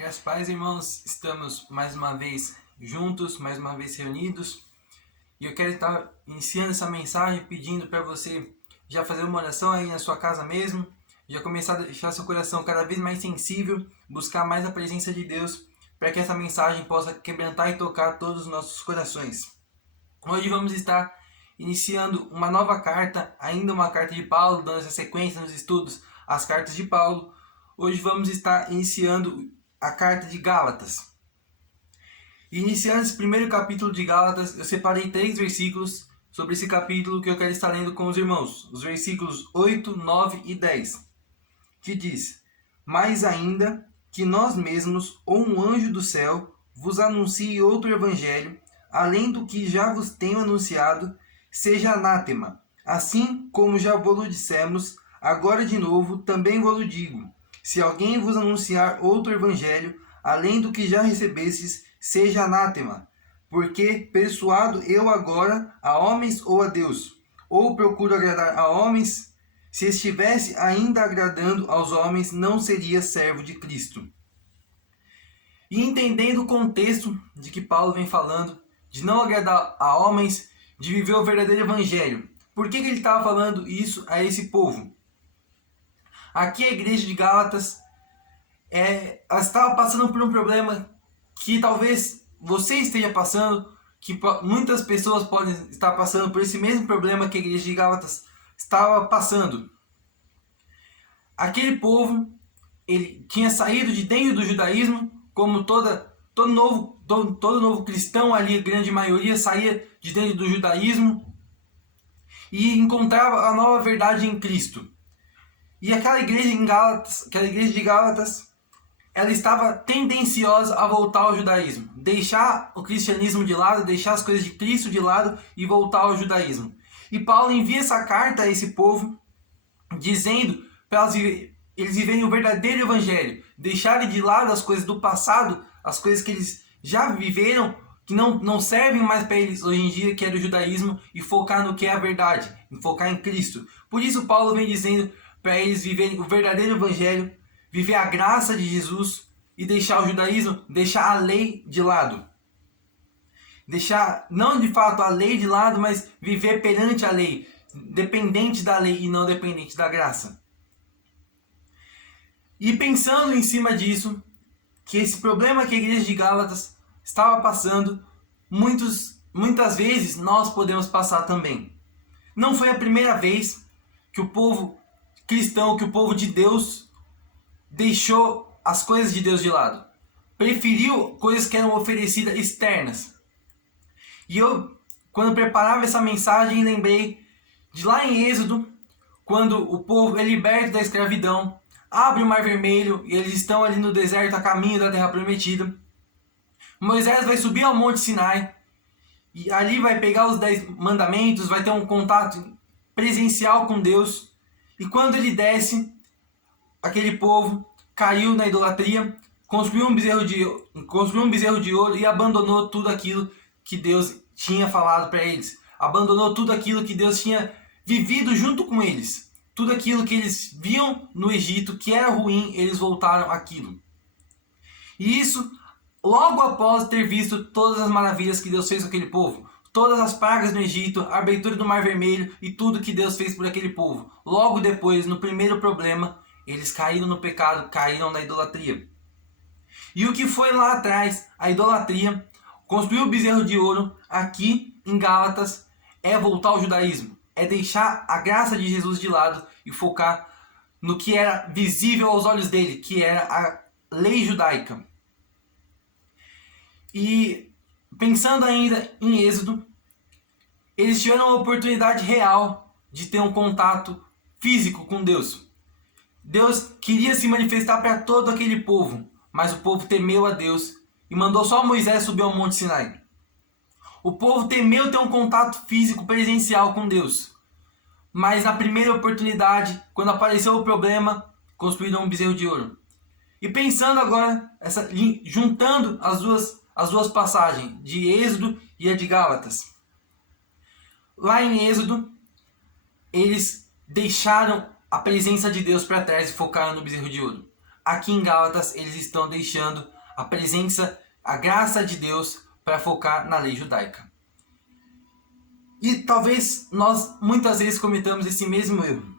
Graças pais, irmãos, estamos mais uma vez juntos, mais uma vez reunidos. E eu quero estar iniciando essa mensagem pedindo para você já fazer uma oração aí na sua casa mesmo, já começar a deixar seu coração cada vez mais sensível, buscar mais a presença de Deus, para que essa mensagem possa quebrantar e tocar todos os nossos corações. Hoje vamos estar iniciando uma nova carta, ainda uma carta de Paulo, dando essa sequência nos estudos, as cartas de Paulo. Hoje vamos estar iniciando a carta de Gálatas. Iniciando esse primeiro capítulo de Gálatas, eu separei 3 versículos sobre esse capítulo que eu quero estar lendo com os irmãos. Os versículos 8, 9 e 10. Que diz: Mais ainda que nós mesmos, ou um anjo do céu, vos anuncie outro evangelho, além do que já vos tenho anunciado, seja anátema. Assim como já vos dissemos, agora de novo também vos digo: se alguém vos anunciar outro evangelho, além do que já recebestes, seja anátema. Porque persuado eu agora a homens ou a Deus? Ou procuro agradar a homens? Se estivesse ainda agradando aos homens, não seria servo de Cristo. E entendendo o contexto de que Paulo vem falando, de não agradar a homens, de viver o verdadeiro evangelho. Por que ele estava falando isso a esse povo? Aqui a igreja de Gálatas ela estava passando por um problema que talvez você esteja passando, que muitas pessoas podem estar passando por esse mesmo problema que a igreja de Gálatas estava passando. Aquele povo, ele tinha saído de dentro do judaísmo, como todo novo cristão ali, a grande maioria saía de dentro do judaísmo e encontrava a nova verdade em Cristo. E aquela igreja de Gálatas, ela estava tendenciosa a voltar ao judaísmo, deixar o cristianismo de lado, deixar as coisas de Cristo de lado e voltar ao judaísmo. E Paulo envia essa carta a esse povo, dizendo para eles viverem o verdadeiro evangelho, deixarem de lado as coisas do passado, as coisas que eles já viveram, que não servem mais para eles hoje em dia, que é do judaísmo, e focar no que é a verdade, em focar em Cristo. Por isso Paulo vem dizendo para eles viverem o verdadeiro evangelho, viver a graça de Jesus e deixar o judaísmo, deixar a lei de lado. Deixar, não de fato a lei de lado, mas viver perante a lei, dependente da lei e não dependente da graça. E pensando em cima disso, que esse problema que a igreja de Gálatas estava passando, muitas vezes nós podemos passar também. Não foi a primeira vez que o povo cristão, que o povo de Deus deixou as coisas de Deus de lado. Preferiu coisas que eram oferecidas externas. E eu, quando preparava essa mensagem, lembrei de lá em Êxodo, quando o povo é liberto da escravidão, abre o Mar Vermelho e eles estão ali no deserto a caminho da Terra Prometida. Moisés vai subir ao Monte Sinai e ali vai pegar os 10 mandamentos, vai ter um contato presencial com Deus. E quando ele desce, aquele povo caiu na idolatria, construiu um bezerro de ouro e abandonou tudo aquilo que Deus tinha falado para eles. Abandonou tudo aquilo que Deus tinha vivido junto com eles. Tudo aquilo que eles viam no Egito, que era ruim, eles voltaram àquilo. E isso logo após ter visto todas as maravilhas que Deus fez com aquele povo. Todas as pragas no Egito, a abertura do Mar Vermelho e tudo que Deus fez por aquele povo. Logo depois, no primeiro problema, eles caíram no pecado, caíram na idolatria. E o que foi lá atrás, a idolatria, construir o bezerro de ouro, aqui em Gálatas, é voltar ao judaísmo. É deixar a graça de Jesus de lado e focar no que era visível aos olhos dele, que era a lei judaica. E pensando ainda em Êxodo, eles tiveram a oportunidade real de ter um contato físico com Deus. Deus queria se manifestar para todo aquele povo, mas o povo temeu a Deus e mandou só Moisés subir ao Monte Sinai. O povo temeu ter um contato físico presencial com Deus. Mas na primeira oportunidade, quando apareceu o problema, construíram um bezerro de ouro. E pensando agora, juntando as duas passagens, de Êxodo e a de Gálatas. Lá em Êxodo, eles deixaram a presença de Deus para trás e focaram no bezerro de ouro. aqui em Gálatas eles estão deixando a presença, a graça de Deus para focar na lei judaica. E talvez nós muitas vezes cometamos esse mesmo erro.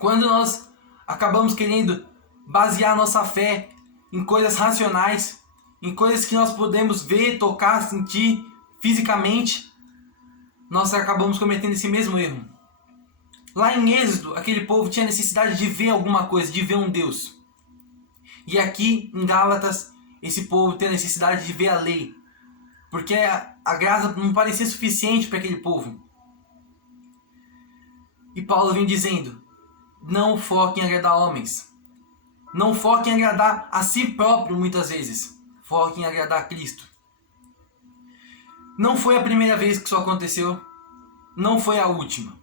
Quando nós acabamos querendo basear nossa fé em coisas racionais, em coisas que nós podemos ver, tocar, sentir fisicamente, nós acabamos cometendo esse mesmo erro. Lá em Êxodo, aquele povo tinha necessidade de ver alguma coisa, de ver um Deus. E aqui em Gálatas, esse povo tem a necessidade de ver a lei. Porque a graça não parecia suficiente para aquele povo. E Paulo vem dizendo, não foque em agradar homens. Não foque em agradar a si próprio muitas vezes. Foque em agradar a Cristo. Não foi a primeira vez que isso aconteceu. Não foi a última.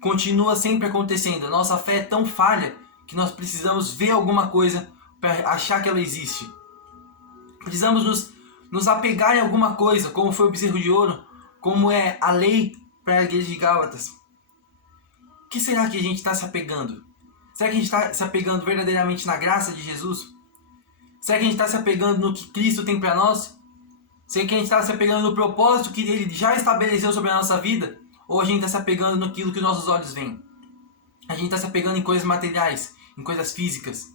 Continua sempre acontecendo. A nossa fé é tão falha que nós precisamos ver alguma coisa para achar que ela existe. Precisamos nos apegar em alguma coisa, como foi o bezerro de ouro, como é a lei para a igreja de Gálatas. O que será que a gente está se apegando? Será que a gente está se apegando verdadeiramente na graça de Jesus? Será que a gente está se apegando no que Cristo tem para nós? Será que a gente está se apegando no propósito que Ele já estabeleceu sobre a nossa vida? Ou a gente está se apegando naquilo que os nossos olhos veem? A gente está se apegando em coisas materiais, em coisas físicas.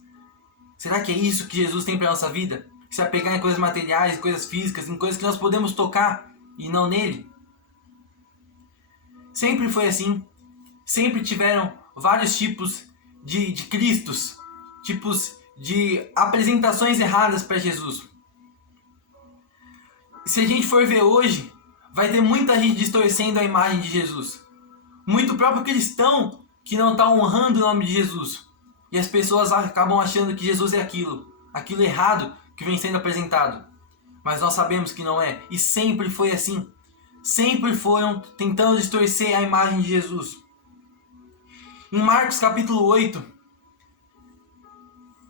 Será que é isso que Jesus tem para a nossa vida? Se apegar em coisas materiais, em coisas físicas, em coisas que nós podemos tocar e não nele? Sempre foi assim. Sempre tiveram vários tipos de Cristos, tipos de apresentações erradas para Jesus. Se a gente for ver hoje, vai ter muita gente distorcendo a imagem de Jesus. Muito próprio cristão que não está honrando o nome de Jesus. E as pessoas acabam achando que Jesus é aquilo errado que vem sendo apresentado. Mas nós sabemos que não é. E sempre foi assim. Sempre foram tentando distorcer a imagem de Jesus. Em Marcos capítulo 8,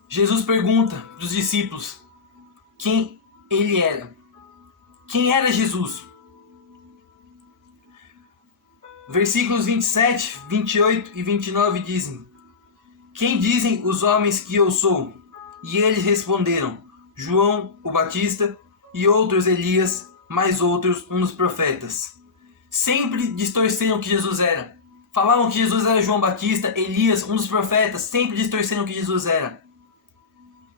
Jesus pergunta para os discípulos quem ele era. Quem era Jesus? Versículos 27, 28 e 29 dizem: quem dizem os homens que eu sou? E eles responderam: João o Batista, e outros Elias, mais outros um dos profetas. Sempre distorceram o que Jesus era. Falavam que Jesus era João Batista, Elias, um dos profetas. Sempre distorceram o que Jesus era.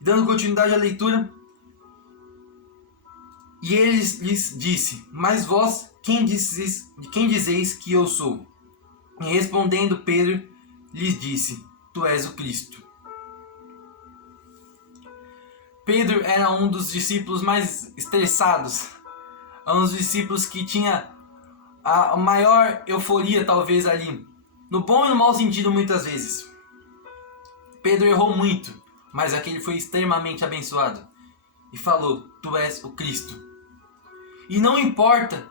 Dando continuidade à leitura. E ele lhes disse: mas vós, quem dizeis que eu sou? E respondendo Pedro, lhes disse: tu és o Cristo. Pedro era um dos discípulos mais estressados. Um dos discípulos que tinha a maior euforia talvez ali. No bom e no mau sentido muitas vezes. Pedro errou muito, mas aquele foi extremamente abençoado. E falou: tu és o Cristo. E não importa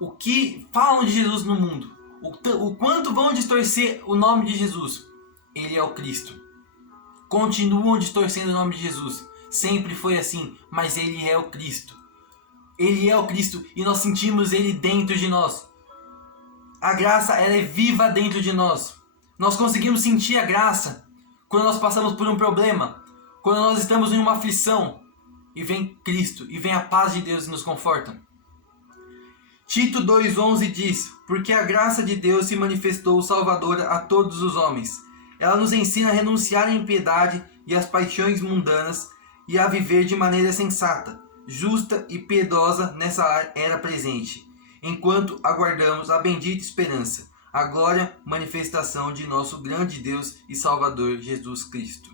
o que falam de Jesus no mundo, o quanto vão distorcer o nome de Jesus, ele é o Cristo. Continuam distorcendo o nome de Jesus. Sempre foi assim, mas ele é o Cristo. Ele é o Cristo e nós sentimos ele dentro de nós. A graça, ela é viva dentro de nós. Nós conseguimos sentir a graça quando nós passamos por um problema, quando nós estamos em uma aflição, e vem Cristo, e vem a paz de Deus e nos conforta. Tito 2,11 diz: porque a graça de Deus se manifestou salvadora a todos os homens. Ela nos ensina a renunciar à impiedade e às paixões mundanas e a viver de maneira sensata, justa e piedosa nessa era presente, enquanto aguardamos a bendita esperança, a glória manifestação de nosso grande Deus e Salvador Jesus Cristo.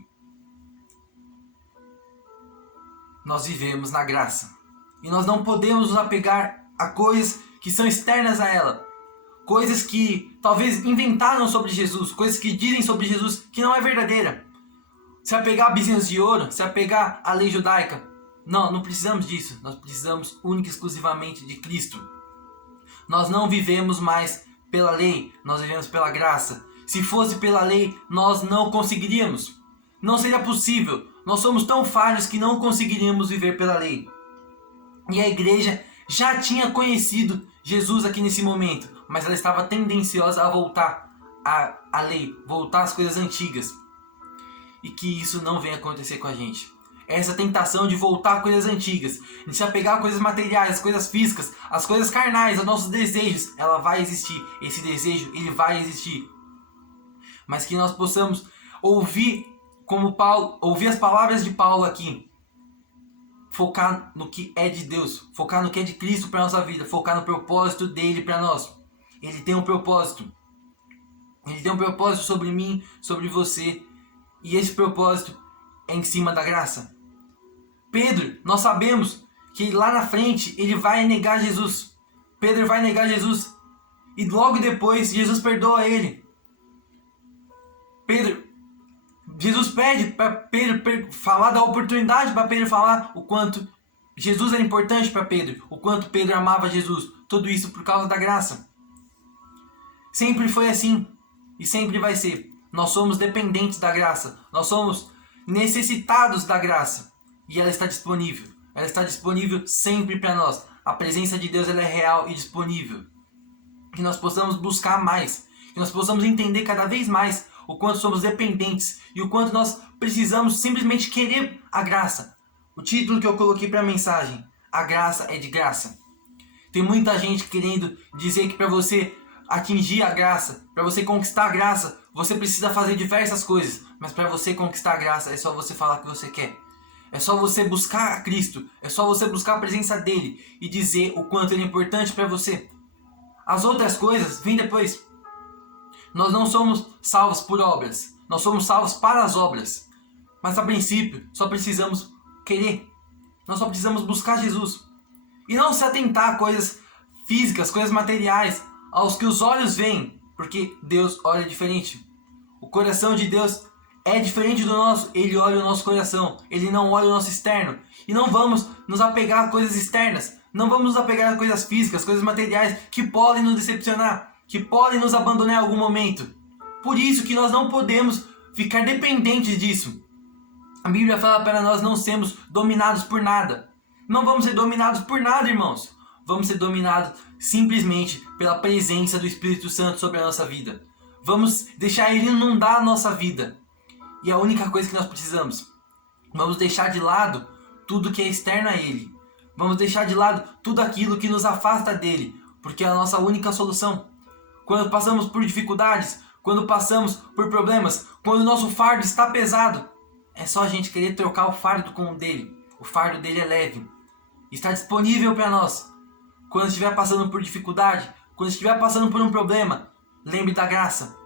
Nós vivemos na graça e nós não podemos nos apegar a coisas que são externas a ela, coisas que talvez inventaram sobre Jesus, coisas que dizem sobre Jesus que não é verdadeira. Se apegar a bezerros de ouro, se apegar à lei judaica, não precisamos disso. Nós precisamos única e exclusivamente de Cristo. Nós não vivemos mais pela lei, nós vivemos pela graça. Se fosse pela lei, nós não conseguiríamos. Não seria possível. Nós somos tão falhos que não conseguiríamos viver pela lei. E a igreja já tinha conhecido Jesus aqui nesse momento, mas ela estava tendenciosa a voltar à lei, voltar às coisas antigas. e que isso não venha acontecer com a gente. Essa tentação de voltar a coisas antigas, de se apegar a coisas materiais, coisas físicas, as coisas carnais, aos nossos desejos, ela vai existir. Esse desejo, ele vai existir. Mas que nós possamos ouvir como Paulo, ouvir as palavras de Paulo aqui. Focar no que é de Deus, focar no que é de Cristo para nossa vida, focar no propósito dele para nós. Ele tem um propósito. Ele tem um propósito sobre mim, sobre você. E esse propósito é em cima da graça. Pedro, nós sabemos que lá na frente ele vai negar Jesus. Pedro vai negar Jesus. E logo depois Jesus perdoa ele. Jesus pede para Pedro falar, da oportunidade para Pedro falar o quanto Jesus era importante para Pedro, o quanto Pedro amava Jesus. Tudo isso por causa da graça. Sempre foi assim e sempre vai ser. Nós somos dependentes da graça. Nós somos necessitados da graça. E ela está disponível. Ela está disponível sempre para nós. A presença de Deus, ela é real e disponível. Que nós possamos buscar mais. Que nós possamos entender cada vez mais o quanto somos dependentes e o quanto nós precisamos simplesmente querer a graça. O título que eu coloquei para a mensagem: a graça é de graça. Tem muita gente querendo dizer que para você atingir a graça, para você conquistar a graça, você precisa fazer diversas coisas. Mas para você conquistar a graça é só você falar o que você quer. É só você buscar a Cristo. É só você buscar a presença dele e dizer o quanto ele é importante para você. As outras coisas vêm depois. Nós não somos salvos por obras. Nós somos salvos para as obras. Mas a princípio, só precisamos querer. Nós só precisamos buscar Jesus. E não se atentar a coisas físicas, coisas materiais, aos que os olhos veem. Porque Deus olha diferente. O coração de Deus é diferente do nosso. Ele olha o nosso coração. Ele não olha o nosso externo. E não vamos nos apegar a coisas externas. Não vamos nos apegar a coisas físicas, coisas materiais que podem nos decepcionar, que podem nos abandonar em algum momento. Por isso que nós não podemos ficar dependentes disso. A Bíblia fala para nós não sermos dominados por nada. Não vamos ser dominados por nada, irmãos. Vamos ser dominados simplesmente pela presença do Espírito Santo sobre a nossa vida. Vamos deixar ele inundar a nossa vida. E é a única coisa que nós precisamos. Vamos deixar de lado tudo que é externo a ele. Vamos deixar de lado tudo aquilo que nos afasta dele, porque é a nossa única solução. Quando passamos por dificuldades, quando passamos por problemas, quando o nosso fardo está pesado, é só a gente querer trocar o fardo com o dele. O fardo dele é leve. Está disponível para nós. Quando estiver passando por dificuldade, quando estiver passando por um problema, lembre da graça.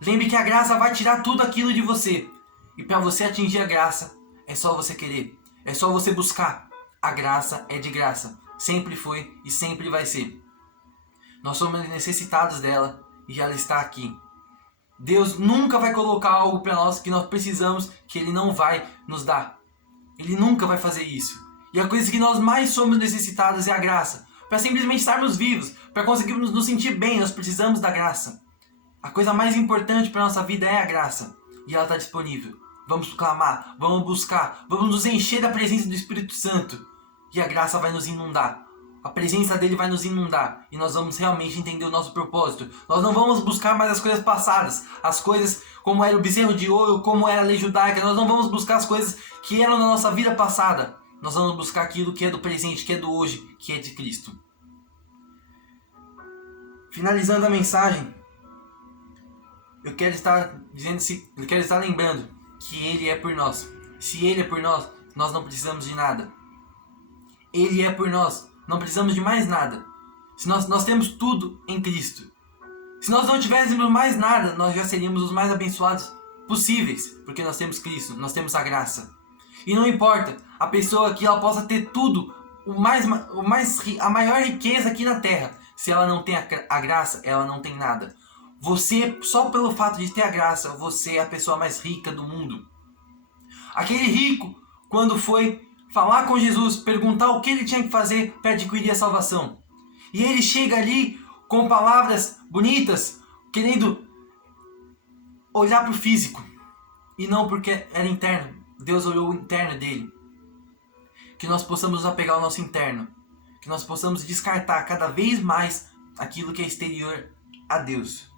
Lembre que a graça vai tirar tudo aquilo de você. E para você atingir a graça, é só você querer. É só você buscar. A graça é de graça. Sempre foi e sempre vai ser. Nós somos necessitados dela e ela está aqui. Deus nunca vai colocar algo para nós que nós precisamos que Ele não vai nos dar. Ele nunca vai fazer isso. E a coisa que nós mais somos necessitados é a graça. Para simplesmente estarmos vivos, para conseguirmos nos sentir bem, nós precisamos da graça. A coisa mais importante para a nossa vida é a graça. E ela está disponível. Vamos clamar, vamos buscar, vamos nos encher da presença do Espírito Santo. E a graça vai nos inundar. A presença dele vai nos inundar. E nós vamos realmente entender o nosso propósito. Nós não vamos buscar mais as coisas passadas. As coisas como era o bezerro de ouro, como era a lei judaica. Nós não vamos buscar as coisas que eram na nossa vida passada. Nós vamos buscar aquilo que é do presente, que é do hoje, que é de Cristo. Finalizando a mensagem, eu quero estar lembrando que Ele é por nós. Se Ele é por nós, nós não precisamos de nada. Ele é por nós, não precisamos de mais nada. Se nós temos tudo em Cristo. Se nós não tivéssemos mais nada, nós já seríamos os mais abençoados possíveis, porque nós temos Cristo, nós temos a graça. E não importa a pessoa que ela possa ter tudo, a maior riqueza aqui na terra, se ela não tem a graça, ela não tem nada. Você, só pelo fato de ter a graça, você é a pessoa mais rica do mundo. Aquele rico, quando foi falar com Jesus, perguntar o que ele tinha que fazer para adquirir a salvação. E ele chega ali com palavras bonitas, querendo olhar para o físico. E não porque era interno. Deus olhou o interno dele. Que nós possamos nos apegar ao nosso interno. Que nós possamos descartar cada vez mais aquilo que é exterior a Deus.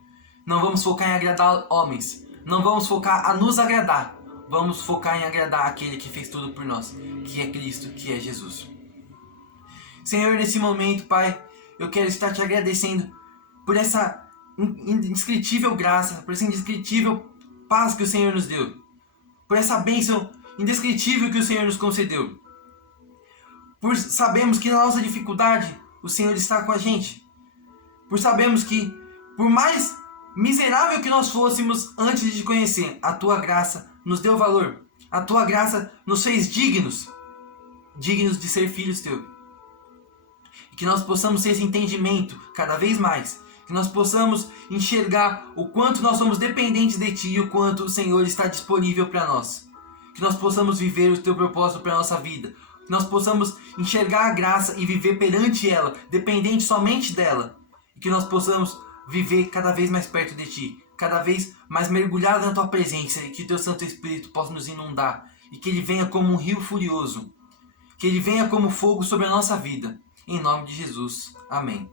Não vamos focar em agradar homens. Não vamos focar a nos agradar. vamos focar em agradar aquele que fez tudo por nós, que é Cristo, que é Jesus. Senhor, nesse momento, Pai, eu quero estar te agradecendo por essa indescritível graça, por essa indescritível paz que o Senhor nos deu, por essa bênção indescritível que o Senhor nos concedeu. Por sabermos que na nossa dificuldade o Senhor está com a gente. Por sabermos que, por mais miserável que nós fôssemos antes de te conhecer, a tua graça nos deu valor. A tua graça nos fez dignos de ser filhos teus. E que nós possamos ter esse entendimento cada vez mais. Que nós possamos enxergar o quanto nós somos dependentes de Ti e o quanto o Senhor está disponível para nós. Que nós possamos viver o Teu propósito para a nossa vida. Que nós possamos enxergar a graça e viver perante ela, dependente somente dela. E que nós possamos viver cada vez mais perto de Ti, cada vez mais mergulhado na Tua presença, e que o Teu Santo Espírito possa nos inundar, e que Ele venha como um rio furioso, que Ele venha como fogo sobre a nossa vida. Em nome de Jesus. Amém.